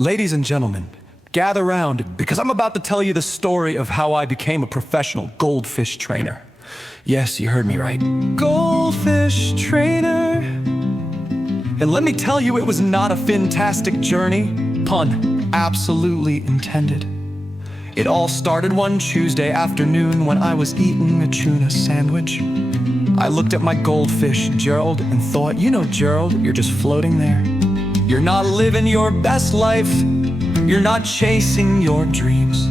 Ladies and gentlemen, gather round because I'm about to tell you the story of how I became a professional goldfish trainer. Yes, you heard me right. Goldfish trainer. And let me tell you, it was not a fantastic journey. Pun absolutely intended. It all started one Tuesday afternoon when I was eating a tuna sandwich. I looked at my goldfish, Gerald, and thought, you know, Gerald, you're just floating there. You're not living your best life. You're not chasing your dreams.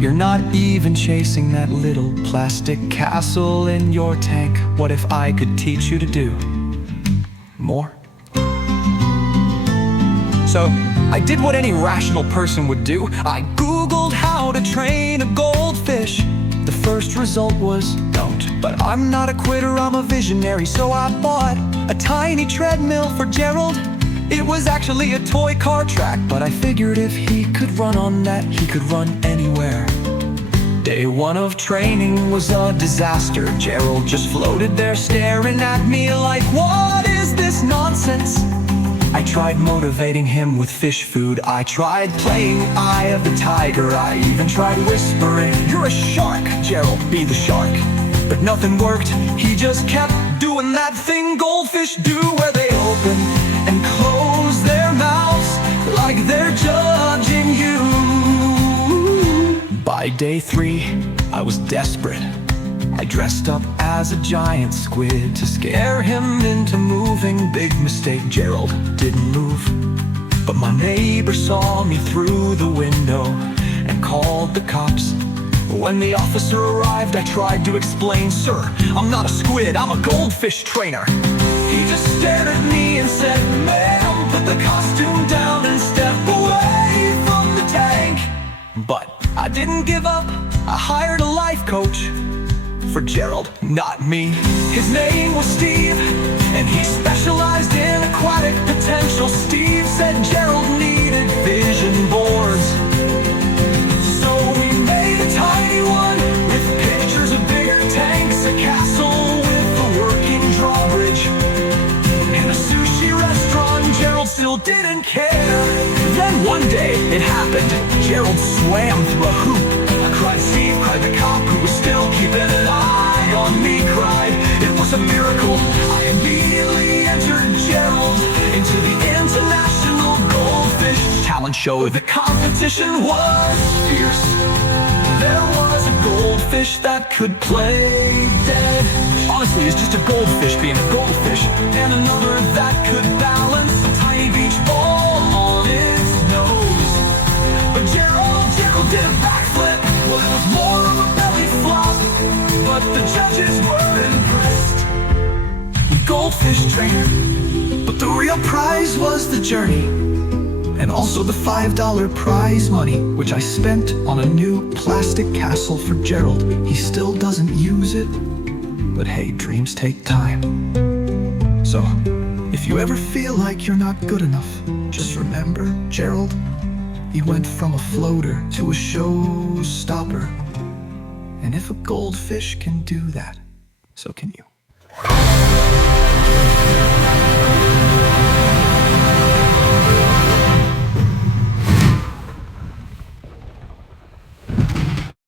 You're not even chasing that little plastic castle in your tank. What if I could teach you to do more? So I did what any rational person would do. I Googled how to train a goldfish. The first result was don't. But I'm not a quitter, I'm a visionary. So I bought a tiny treadmill for Gerald. It was actually a toy car track, but I figured if he could run on that, he could run anywhere. Day one of training was a disaster. Gerald just floated there staring at me like, what is this nonsense? I tried motivating him with fish food. I tried playing Eye of the Tiger. I even tried whispering, you're a shark, Gerald, be the shark. But nothing worked. He just kept doing that thing goldfish do, where they open and close their mouths like they're judging you. By day 3, I was desperate. I dressed up as a giant squid to scare him into moving. Big mistake, Gerald didn't move. But my neighbor saw me through the window and called the cops. When the officer arrived, I tried to explain, sir, I'm not a squid, I'm a goldfish trainer. He just stared at me and said, ma'am, put the costume down and step away from the tank. But I didn't give up. I hired a life coach for Gerald, not me. His name was Steve, and he specialized in aquatic potential. Steve said Gerald needed vision boards, so we made a tiny one with pictures of bigger tanks, a castle with a working drawbridge, and a sushi restaurant. Gerald still didn't care. Then one day it happened. Gerald swam through a hoop. I cried, Steve, cried the cop who was still keeping an eye on me, cried, it was a miracle. I immediately entered Gerald into the International Goldfish Talent Show. The competition was fierce. There was a goldfish that could play dead. Honestly, it's just a goldfish being a goldfish. And another that could balance a tiny beach ball on its nose. But Gerald did a backflip. Well, it was more of a belly flop, but the judges were impressed. Goldfish trainer. But the real prize was the journey, and also the $5 prize money, which I spent on a new plastic castle for Gerald. He still doesn't use it, but hey, dreams take time. So, if you ever feel like you're not good enough, just remember, Gerald, he went from a floater to a showstopper. And if a goldfish can do that, so can you.